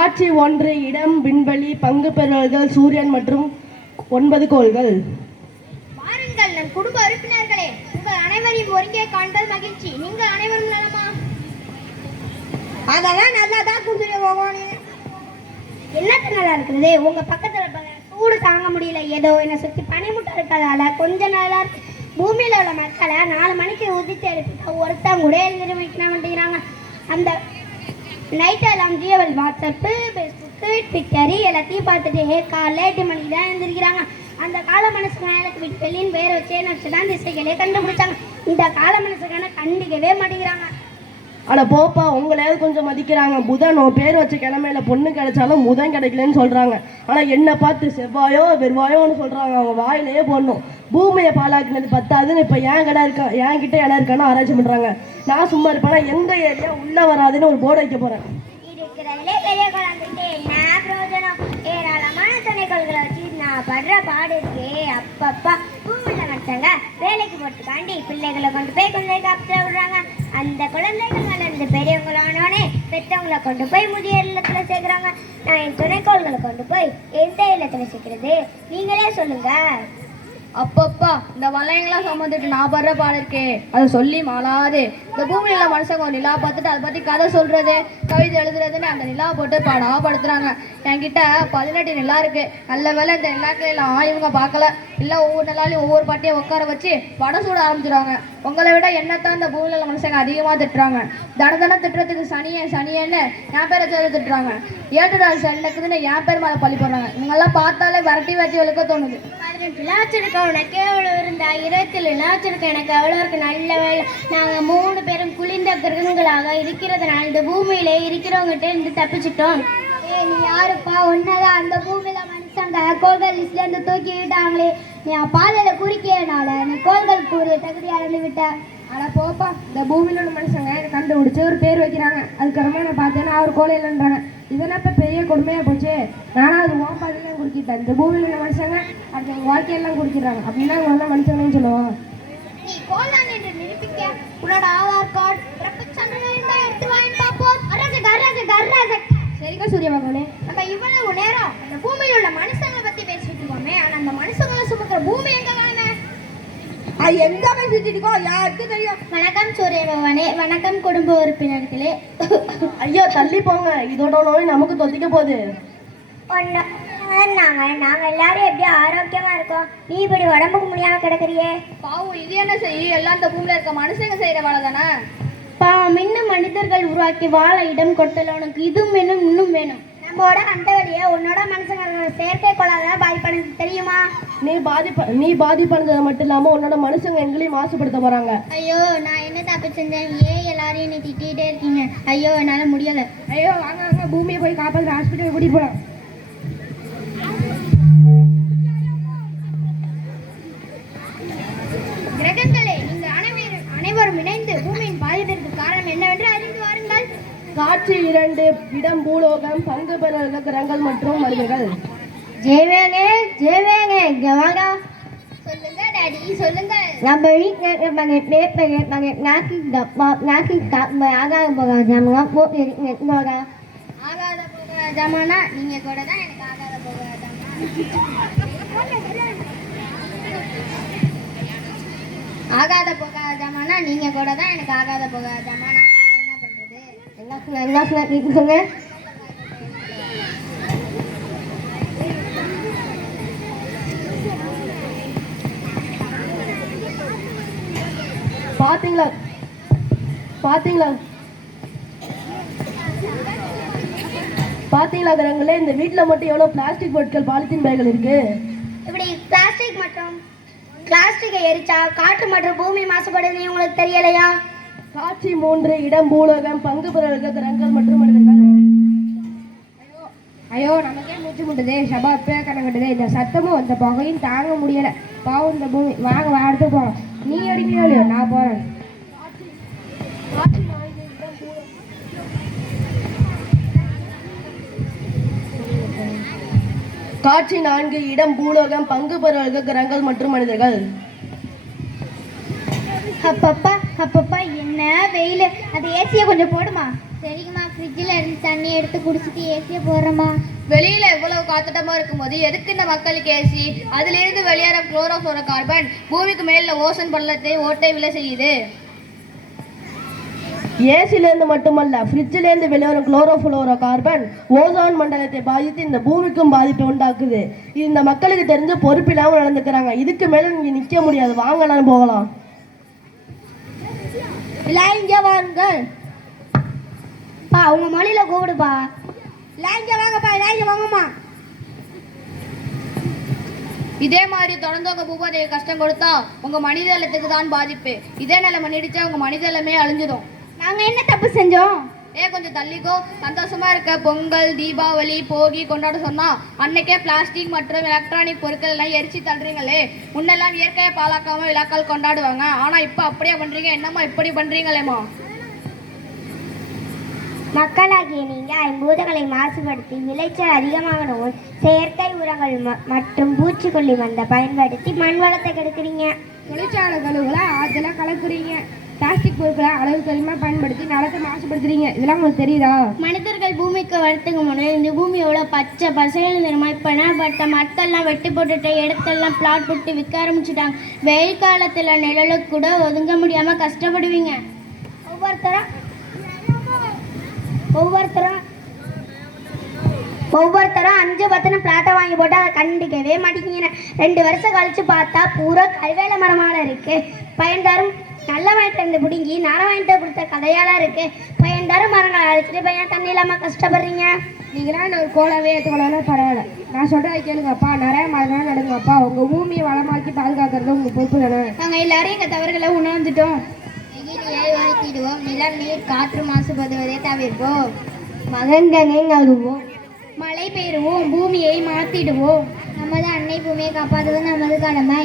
காட்சி 1 இடம் விண்வெளி பங்கு பெறுவர்கள் சூரியன் மற்றும் 9 கோள்கள். வாருங்கள் நம் குடும்ப உறுப்பினர்களே, உங்கள் அனைவரையும் ஒருங்கே காண்பது மகிழ்ச்சி. நீங்கள் அனைவரும் நலமா? அதெல்லாம் நல்லா தான் கொடுத்துட்டு என்னத்த நல்லா இருக்குது? உங்க பக்கத்துல சூடு தாங்க முடியல, ஏதோ என்னை சுற்றி பனிமுட்டை இருக்கிறதால கொஞ்ச நாளா பூமியில உள்ள மக்களை 4 மணிக்கு உதித்து எடுத்து ஒருத்தங்க கூட எழுதி வைக்க மாட்டேங்கிறாங்க. அந்த நைட் எல்லாம் ஜியவல் வாட்ஸ்அப்பு ஃபேஸ்புக்கு ட்விட்டரு எல்லாத்தையும் பார்த்துட்டு காலைல 8 மணிக்கு தான் எழுந்திருக்கிறாங்க. அந்த கால மனசுக்கான எனக்கு விட்டு வெளியின் வேற வச்சே நினச்சி தான் திசைகளே கண்டுபிடிச்சாங்க. இந்த கால மனசுக்கான கண்டுக்கவே மாட்டேங்கிறாங்க. அட போப்பா, உங்களையாவது கொஞ்சம் மதிக்கிறாங்க. புதனோ பேர் வச்ச கிழமையில பொண்ணு கிடைச்சாலும் புதன் கிடைக்கலன்னு சொல்றாங்க. ஆனா என்ன பார்த்து செவ்வாயோ வெறுவாயோன்னு சொல்றாங்க. அவங்க வாயிலேயே போடணும். பூமியை பாலாக்குனது பத்தாதுன்னு இப்ப என் கடை இருக்கா, என் கிட்ட இடம் இருக்கான்னு ஆராய்ச்சி பண்றாங்க. நான் சும்மா இருப்பேன்னா எங்க ஏரியா உள்ள வராதுன்னு ஒரு போர்டு வைக்க போறேன். இருக்கிறதுலே பெரிய குழந்தைட்டு நான் பிரோஜனம் ஏராளமான துணைக்கோள்களை வச்சு நான் படுற பாடு இருக்கே அப்பப்பா. பூமியில் மனுஷங்க வேலைக்கு போட்டுக்காண்டி பிள்ளைகளை கொண்டு போய் காப்பிட்டு விடுறாங்க. அந்த குழந்தைகள் வளர்ந்து பெரியவங்களானோடனே பெற்றவங்களை கொண்டு போய் முதிய இல்லத்துல சேர்க்குறாங்க. நான் என் துணைக்கோள்களை கொண்டு போய் எந்த இல்லத்துல சேர்க்கிறது? நீங்களே சொல்லுங்க. அப்பப்பா, இந்த வளையங்களாம் சுமந்துட்டு நான் படுற பாடு இருக்கே, அதை சொல்லி மாளாது. இந்த பூமியில மனுஷங்க ஒரு நிலா பார்த்துட்டு அதை பற்றி கதை சொல்றது கவிதை எழுதுறதுன்னு அந்த நிலா போட்டு பாடாப்படுத்துறாங்க. என்கிட்ட 18 நிலா இருக்கு. நல்ல வேலை இந்த நிலாக்கெல்லாம் இவங்க பார்க்கல. இல்லை ஒவ்வொரு நிலாலையும் ஒவ்வொரு பாட்டியை உட்கார வச்சு படம் சூட ஆரம்பிச்சிடுவாங்க. உங்களை விட என்னத்தான் இந்த பூமியில மனுஷங்க அதிகமாக திட்டுறாங்க. தனம் திட்டுறதுக்கு சனியன்னு என் பேரை சேர்த்து திட்டுறாங்க. 7 நாள் சண்டக்குதுன்னு என் பேர் மேலே பழி போடுறாங்க. இவங்கெல்லாம் பார்த்தாலே வரட்டி வளர்க்க தோணுது. 18 நிலாச்சிருக்க உனக்கு எவ்வளோ இருந்தா? 27 நிலாச்சிருக்க எனக்கு எவ்வளோ இருக்கு? நல்ல வேலை நாங்கள் 3 பேரும் குளிர்ந்த கிரகங்களாக இருக்கிறதுனால இந்த பூமியிலே இருக்கிறவங்ககிட்ட இருந்து தப்பிச்சிட்டோம். நீ யாருப்பா? ஒன்னதான் அந்த பூமியில மனுஷங்க கோள்கள் லிஸ்ட்ல இருந்து தூக்கி விட்டாங்களே, நீ பாலையில குறிக்கிறனால நீ கோள்கள் கூறிய தகுதி அடைந்து விட்ட. ஆனா போப்பா, இந்த பூமியில உள்ள மனுஷங்க கண்டுபிடிச்சு ஒரு பேர் வைக்கிறாங்க. அதுக்கப்புறமா நான் பார்த்தேன்னா அவர் கோலையிலன்றாங்க. இதெல்லாம் இப்போ பெரிய கொடுமையாக போச்சு. நானும் அது ஓப்பாதெல்லாம் குடிக்கிட்டேன். இந்த பூமியில் உள்ள மனுஷங்க அது வாழ்க்கையெல்லாம் குடிக்கிறாங்க. அப்படின்னா அவங்க எல்லாம் மனுஷங்கன்னு சொல்லுவாங்க. நீ கோலான் என்று நிரூபிக்க உன்னோட ஆதார் கார்டு எடுத்து வாங்கி பார்ப்போம். சரிக்கா சூரிய மகனே, நம்ம இவ்வளவு நேரம் அந்த பூமியில் உள்ள மனுஷங்களை பற்றி பேசிட்டு இருக்கோமே, ஆனால் அந்த மனுஷங்களை சுமக்கிற பூமி எங்க காண? அது எங்க போய் சுத்திட்டுக்கோ யாருக்கு தெரியும். வணக்கம் சூரிய பகவானே. வணக்கம் குடும்ப உறுப்பினர்களே. ஐயா தள்ளி போங்க, இதோட நோய் நமக்கு தொத்திக்க போகுது. நாங்க எல்லாரும் எப்படி ஆரோக்கியமா இருக்கோம்? நீ இப்படி உடம்புக்கு முடியாம கிடக்குறியே. பாவம், இது என்ன செய்யும்? எல்லாம் இந்த பூமியில இருக்க மனுஷங்க செய்யற வேலை தானே. இன்னும் மனிதர்கள் உருவாக்கி வாழ இடம் கொடுத்தல உனக்கு இதுவும் வேணும் இன்னும் வேணும். நம்மளோட அந்த வழியை உன்னோட மனுஷங்க செயற்கை கொள்ளாத பாதிப்படைஞ்சு தெரியுமா? நீ பாதிப்படைஞ்சது மட்டும் இல்லாம உன்னோட மனுஷங்க எங்களையும் மாசுபடுத்த போறாங்க. ஐயோ, நான் என்ன தப்பு செஞ்சேன்? ஏன் எல்லாரையும் என்னை திட்டிகிட்டே இருக்கீங்க? ஐயோ, என்னால முடியல. ஐயோ, வாங்க பூமியை போய் காப்பாற்ற ஹாஸ்பிட்டல் கூட்டிட்டு போலாம். கிரகங்களே, நீங்கள் அனைவரும் இணைந்து பூமியின் பாதிப்பிற்கு காரணம் என்னவென்று அறிந்து வாருங்கள். காட்சி 2 இடம் பூலோகம் பங்கு பெறுவர்கள் கிரகங்கள் மற்றும் மனிதர்கள். ஜெயவேங்க இங்க வாங்க. சொல்லுங்க டாடி, சொல்லுங்க. நம்ம வீட்டில் ஆகாத போகிற ஜமானா நீங்க கூட தான் எனக்கு ஆகாத போகிற ஆகாத போகாத ஜமானா நீங்க கூட தான் எனக்கு ஆகாத போகாத ஜமானா. என்ன பண்றது? என்ன பாத்தீங்களா கிரகங்களே, இந்த வீட்டுல மட்டும் எவ்வளவு பிளாஸ்டிக் பொருட்கள் பாலித்தீன் பைகள் இருக்கு. இப்படி பிளாஸ்டிக்கை எரிச்சா காற்று மற்றும் பூமி மாசுபடுது. உங்களுக்கு தெரியலையா? காட்சி 3 இடம் பூலோகம் பங்கு பெறுவர்கள் கிரகங்கள் மற்றும் மனிதர்கள். ஐயோ, நமக்கே மூச்சு முட்டுதே. சபா அப்பே கணக்கிட்டதே. இந்த சத்தமும் அந்த புகையும் தாங்க முடியல. பாவம் இந்த பூமி. வாங்க அடுத்து போறோம். நீ அடிக்கலையோ இல்லையோ, நான் போறேன். காட்சி 4 இடம் பூலோகம் பங்கு பெறுவர்கள் கிரகங்கள் மற்றும் மனிதர்கள். அப்பப்பா என்ன வெயில்! அது ஏசியை கொஞ்சம் போடுமா? சரிங்கம்மா, ஃப்ரிட்ஜில் இருந்து தண்ணி எடுத்து குடிச்சிட்டு ஏசியை போடுறோம்மா. வெளியில எவ்வளவு காத்தோட்டமா இருக்கும்போது எதுக்கு இந்த மக்களுக்கு ஏசி? அதிலிருந்து வெளியேற குளோரோஃபுளோரோ கார்பன் பூமிக்கு மேல ஓசோன் பள்ளத்தை ஓட்டை விழ செய்யுது. ஏசிலேருந்து மட்டுமல்ல, ஃப்ரிட்ஜிலேருந்து வெளிவரும் குளோரோஃபுளோரோ கார்பன் ஓசோன் மண்டலத்தை பாதித்து இந்த பூமிக்கும் பாதிப்பை உண்டாக்குது. இது இந்த மக்களுக்கு தெரிஞ்சு பொறுப்பில்லாமல் நடந்துக்கிறாங்க. இதுக்கு மேலே இங்கே நிற்க முடியாது, வாங்கலாம் போகலாம். இங்க வாருங்கள் பா, உங்க மொழியில கூப்பிடுப்பா. இங்க வாங்கப்பா, இங்க வாங்கம்மா. இதே மாதிரி தொடர்ந்து உங்க பூபாதையை கஷ்டம் கொடுத்தா உங்க மனிதலத்துக்கு தான் பாதிப்பு. இதே நிலைமை நீடிச்சா உங்க மனிதலமே அழிஞ்சிடும். நாங்க என்ன தப்பு செஞ்சோம்? கொஞ்சம் தள்ளிக்கோ. சந்தோஷமா இருக்க பொங்கல், தீபாவளி, போகி கொண்டாட சொன்னா அன்னைக்கே பிளாஸ்டிக் மற்றும் எலக்ட்ரானிக் பொருட்கள் எல்லாம் எரிச்சு தள்ளுறீங்களே. முன்னெல்லாம் இயற்கையை பாழாக்காம விழாக்கள் கொண்டாடுவாங்க. ஆனா இப்ப அப்படியே பண்றீங்க. என்னம்மா இப்படி பண்றீங்களேம்மா? மக்களாகிய நீங்க ஐம்பூதங்களை மாசுபடுத்தி விளைச்சல் அதிகமாகணும் செயற்கை உரங்கள் மற்றும் பூச்சிக்கொல்லி மருந்தை பயன்படுத்தி மண் வளத்தை கெடுக்கிறீங்க. தொழிற்சாலை கழிவுகளை ஆற்றுல கலக்குறீங்க. பிளாஸ்டிக் பொருட்களை அளவுக்கு அதிகமாக பயன்படுத்தி நிலத்தை மாசுபடுத்துறீங்க. இதெல்லாம் உங்களுக்கு தெரியுதா? மனிதர்கள் பூமிக்கு வரத்துக்கு முன்னாடி இந்த பூமியோட பச்சை பசைகள் நிறமா இப்போ பட்ட மக்கள்லாம் வெட்டி போட்டுட்டு இடத்தெல்லாம் பிளாட் போட்டு விற்க ஆரம்பிச்சுட்டாங்க. வெயில் காலத்தில் நிழலுக்கு கூட ஒதுங்க முடியாமல் கஷ்டப்படுவீங்க. ஒவ்வொருத்தரும் 5-10 பிளாட்டை வாங்கி போட்டு அதை கண்டுக்கவே மாட்டேங்கிற. 2 வருஷம் கழிச்சு பார்த்தா பூரா கல்வேல மரமால இருக்கு. பயன் தரும் நல்ல வாங்கிட்டு இருந்து பிடுங்கி நரம் வாங்கிட்டு கொடுத்த கதையால இருக்கு. பயன் தரும் மரங்களை அழைச்சிட்டு பையன் தண்ணி இல்லாம கஷ்டப்படுறீங்க. நீங்களாம் என்ன ஒரு கோலவே ஏற்றுக்கொள்ளனா பரவாயில்ல. நான் சொல்கிறத கேளுங்கப்பா. நிறைய மரம் நடுங்கப்பா. உங்கள் பூமியை வளமாக்கி பாதுகாக்கிறது உங்கள் பொறுப்பு தானே. நாங்கள் எல்லாரும் எங்கள் தவறுகளை உணர்ந்துட்டோம். நெகிழியை ஒழித்திடுவோம். நிலம், நீர், காற்று மாசுபடுவதை தவிர்ப்போம். மகன்களை நடுவோம். மழை பெய்யுவோம். பூமியை மாற்றிடுவோம். நமது அன்னை பூமியை காப்பாற்றுவது நமது கடமை.